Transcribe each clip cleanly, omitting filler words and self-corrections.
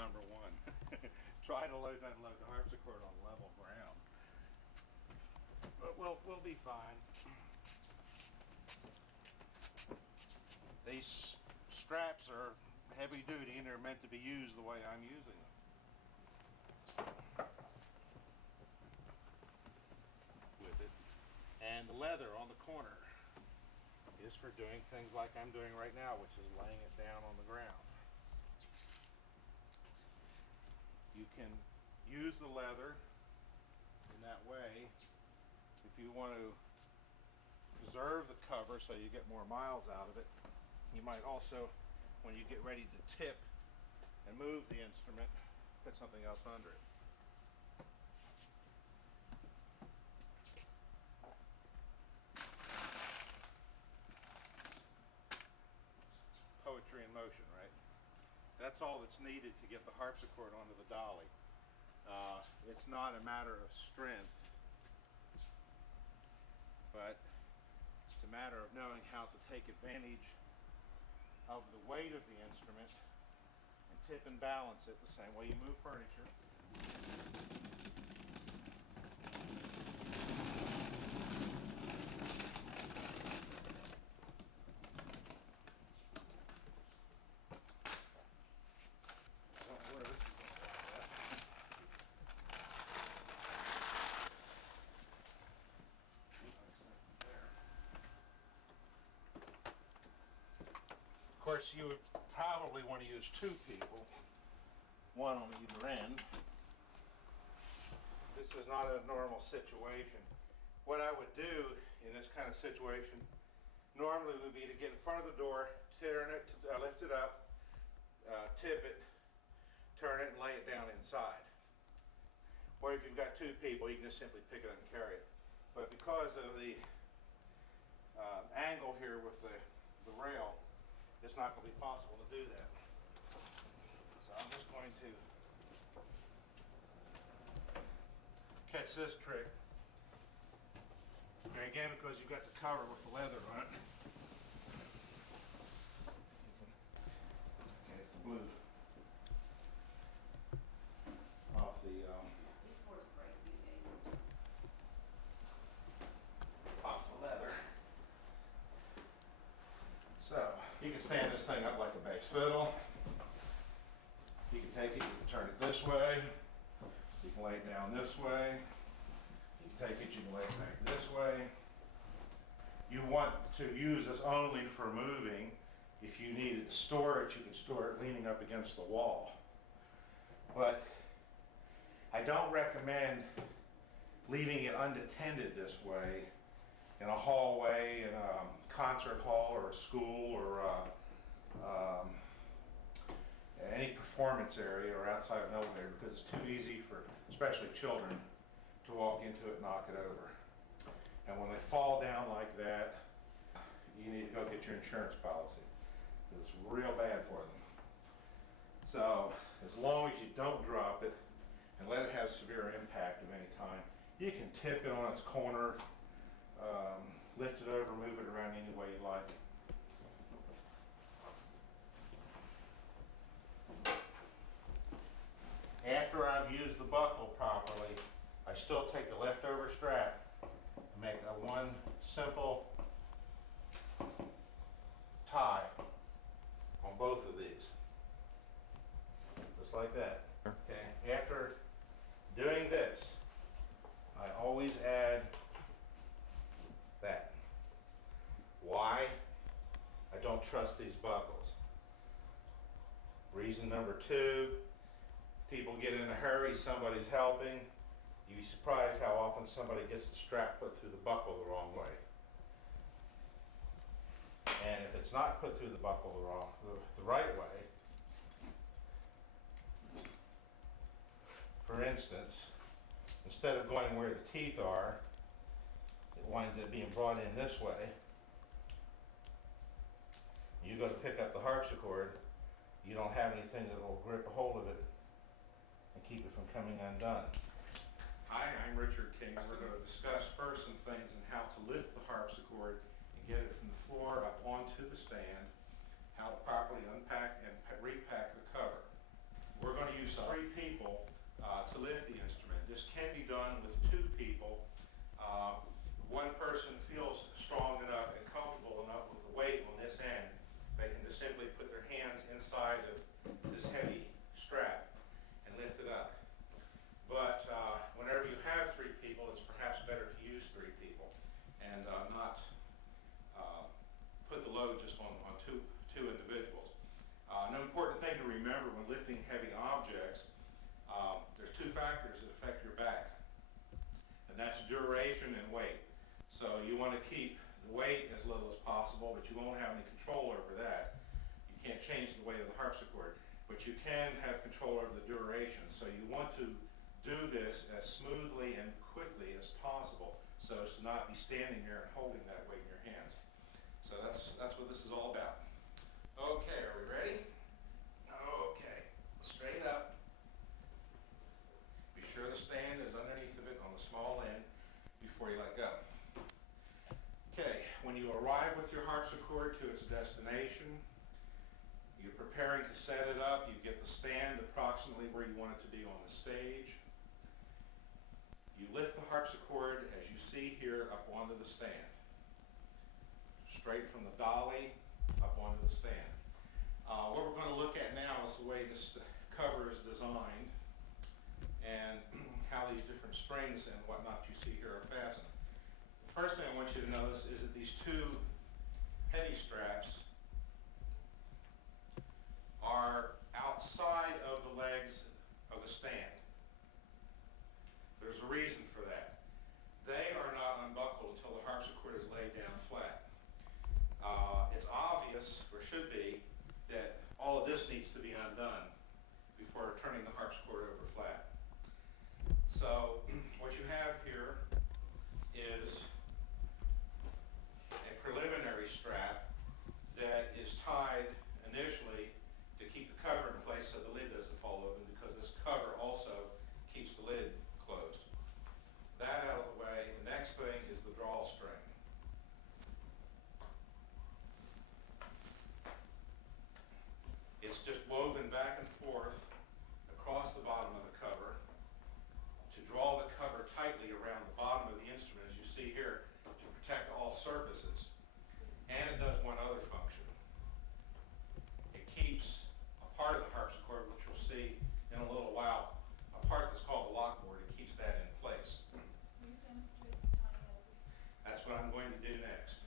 number one. Try to load and unload the harpsichord on level ground. But we'll be fine. These straps are heavy duty and they're meant to be used the way I'm using them. With it. And the leather on the corner is for doing things like I'm doing right now, which is laying it down on the ground. You can use the leather in that way if you want to preserve the cover so you get more miles out of it. You might also, when you get ready to tip and move the instrument, put something else under it. Poetry in motion, right? That's all that's needed to get the harpsichord onto the dolly. It's not a matter of strength, but it's a matter of knowing how to take advantage of the weight of the instrument and tip and balance it the same way you move furniture. Of course, you would probably want to use two people, one on either end. This is not a normal situation. What I would do in this kind of situation normally would be to get in front of the door, turn it, lift it up, tip it, turn it, and lay it down inside. Or if you've got two people, you can just simply pick it up and carry it. But because of the angle here with the rail, it's not going to be possible to do that. So I'm just going to catch this trick. Okay, again, because you've got the cover with the leather on it. Okay, it's the blue off the off the leather. So you can stand this thing up like a bass fiddle. You can take it, you can turn it this way. You can lay it down this way. You can take it, you can lay it back this way. You want to use this only for moving. If you needed to store it, you can store it leaning up against the wall. But I don't recommend leaving it unattended this way in a hallway, in a concert hall or a school or any performance area or outside of an elevator, because it's too easy for especially children to walk into it and knock it over. And when they fall down like that, you need to go get your insurance policy. It's real bad for them. So as long as you don't drop it and let it have severe impact of any kind, you can tip it on its corner, lift it over, move it around any way you like. After I've used the buckle properly, I still take the leftover strap and make a one simple tie on both of these. Just like that. Okay. After doing this, I always add that. Why? I don't trust these buckles. Reason number two, people get in a hurry, somebody's helping. You'd be surprised how often somebody gets the strap put through the buckle the wrong way. And if it's not put through the buckle the right way, for instance, instead of going where the teeth are, it winds up being brought in this way. You go to pick up the harpsichord, you don't have anything that will grip a hold of it and keep it from coming undone. Hi, I'm Richard Kingston. We're going to discuss first some things on how to lift the harpsichord and get it from the floor up onto the stand, how to properly unpack and repack the cover. we're going to use 3 people to lift the instrument. This can be done with 2 people. One person feels strong enough and comfortable enough with the weight on this end, they can just simply put their hands inside of this heavy strap and lift it up. But whenever you have 3 people, it's perhaps better to use 3 people and not put the load just on two individuals. An important thing to remember when lifting heavy objects, there's 2 factors that affect your back, and that's duration and weight. So you want to keep the weight as little as possible, but you won't have any control over that. You can't change the weight of the harpsichord, but you can have control over the duration. So you want to do this as smoothly and quickly as possible so as to not be standing there and holding that weight in your hands. So that's what this is all about. Okay, are we ready? Okay, straight up. Be sure the stand is underneath of it on the small end before you let go. Okay, when you arrive with your harpsichord to its destination, you're preparing to set it up. You get the stand approximately where you want it to be on the stage. You lift the harpsichord, as you see here, up onto the stand. Straight from the dolly up onto the stand. What we're going to look at now is the way this cover is designed and how these different strings and whatnot you see here are fastened. The first thing I want you to notice is that these 2 heavy straps are outside of the legs of the stand. There's a reason for that. They are not unbuckled until the harpsichord is laid down flat. It's obvious, or should be, that all of this needs to be undone before turning the harpsichord over flat. So what you have here is a preliminary strap that is tied initially to keep the cover in place so the lid doesn't fall open, because this cover also keeps the lid closed. That out of the way, the next thing is the drawstring. It's just woven back and forth across the bottom of the cover to draw the cover tightly around the bottom of the instrument, as you see here, to protect all surfaces. And it does one other function. It keeps a part of the harpsichord, which you'll see in a little while, a part that's called the lockboard. It keeps that in place. That's what I'm going to do next.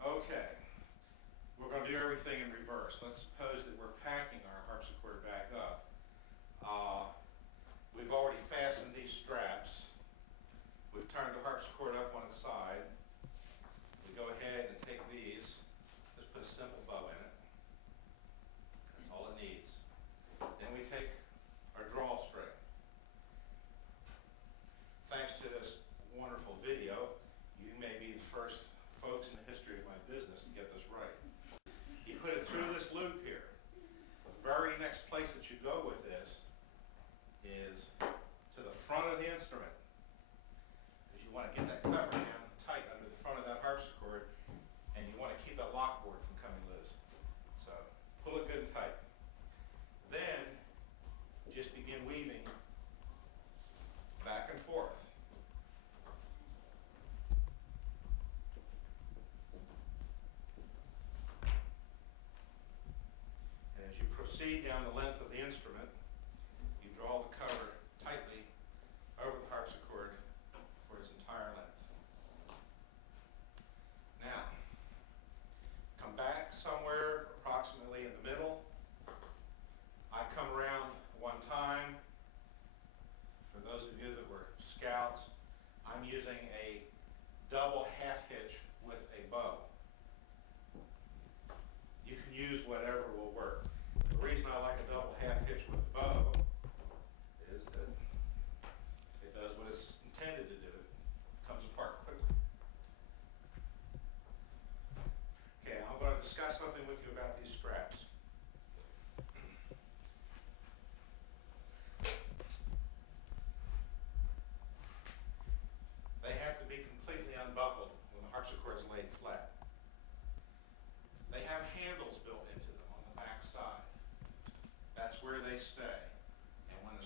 Okay. We're going to do everything in reverse. Let's suppose that we're packing our harpsichord back up. We've already fastened these straps. We've turned the harpsichord up on its side. We go ahead and take these. Just put a simple bow in it. That's all it needs. Then we take our drawstring. Thanks to this wonderful video, you may be the first folks in the history of my business to get this right. You put it through this loop here. The very next place that you go with this is to the front of the instrument, because you want to get that cover down tight under the front of that harpsichord, and you want to keep that lockboard from coming loose. So pull it good and tight. Then just begin weaving back and forth. And as you proceed down the length of the instrument, you draw the cover tightly over the harpsichord for its entire length. Now, come back somewhere approximately in the middle. I come around one time,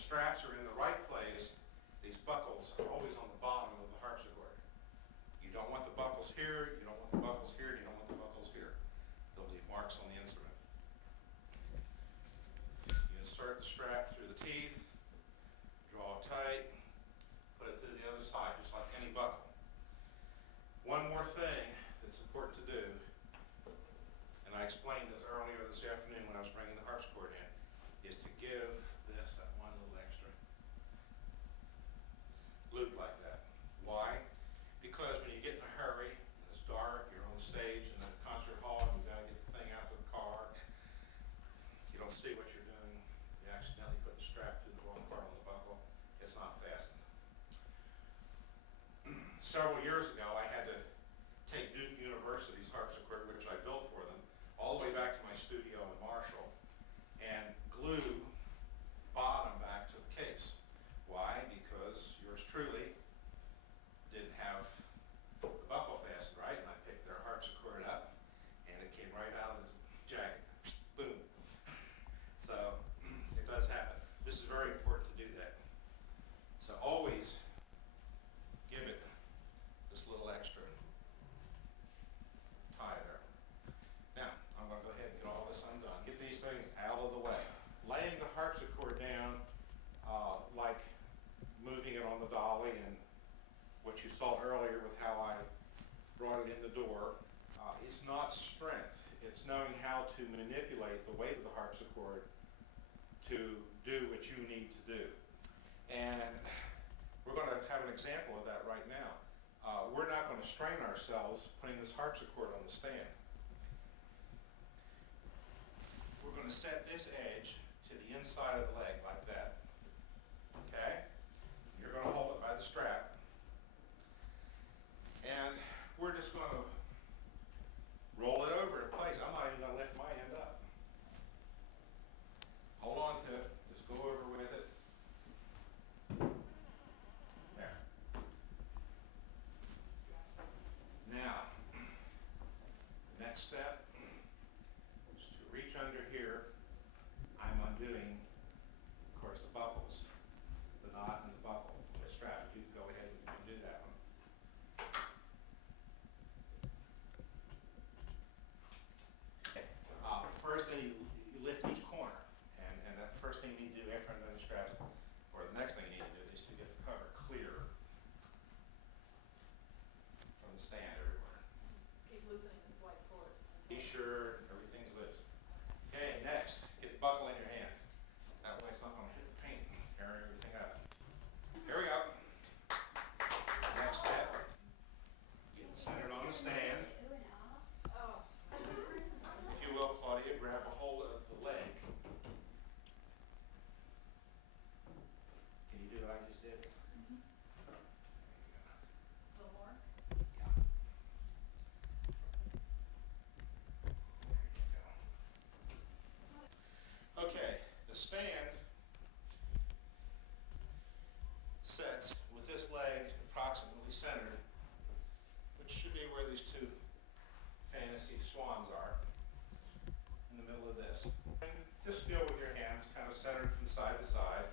straps are in the right place, these buckles are always on the bottom of the harpsichord. You don't want the buckles here, you don't want the buckles here, and you don't want the buckles here. They'll leave marks on the instrument. You insert the strap through the teeth, draw it tight, put it through the other side, just like any buckle. One more thing that's important to do, and I explained this earlier this afternoon when I was bringing the harpsichord in, is to give this that one little extra loop like that. Why? Because when you get in a hurry, it's dark, you're on the stage in a concert hall, and you've got to get the thing out to the car, you don't see what you're doing, you accidentally put the strap through the wrong part on the buckle, it's not fastened. Several years ago, I had to take Duke University's harpsichord, which I built for them, all the way back to my studio in Marshall, and glue the bottom back to the case. Why? Because yours truly didn't have the buckle fastened right, and I picked their harpsichord up, and it came right out of its jacket. Boom. So, it does happen. This is very important to do that. So always give it this little extra tie there. Now, I'm going to go ahead and get all this undone. Get these things out of the way. Laying the harpsichord down like moving it on the dolly, and what you saw earlier with how I brought it in the door, is not strength. It's knowing how to manipulate the weight of the harpsichord to do what you need to do. And we're going to have an example of that right now. We're not going to strain ourselves putting this harpsichord on the stand. We're going to set this edge to the inside of the leg like that. Okay? You're going to hold it by the strap. And we're just going to roll it over in place. I'm not even going to lift my end up. Hold on to it. Just go over with it. There. Now, the next step is to reach under here. I'm undoing, of course, the buckles, the knot and the buckle, the strap. You can go ahead and undo that one. First thing, you lift each corner, and that's the first thing you need to do after undone the straps, or the next thing you need to do is to get the cover clear from the stand everywhere. Keep loosening this white cord. Be sure everything's loose. Okay, next, get the buckle in your hand. That way it's not going to hit the paint, tear everything up. Here we go. Next step, get it centered on the stand. Oh. If you will, Claudia, grab a hold of the leg. Can you do what I just did? Mm-hmm. A little more? Yeah. There you go. Okay, the stand sets with this leg approximately centered, which should be where these two fantasy swans are, in the middle of this. And just feel with your hands kind of centered from side to side.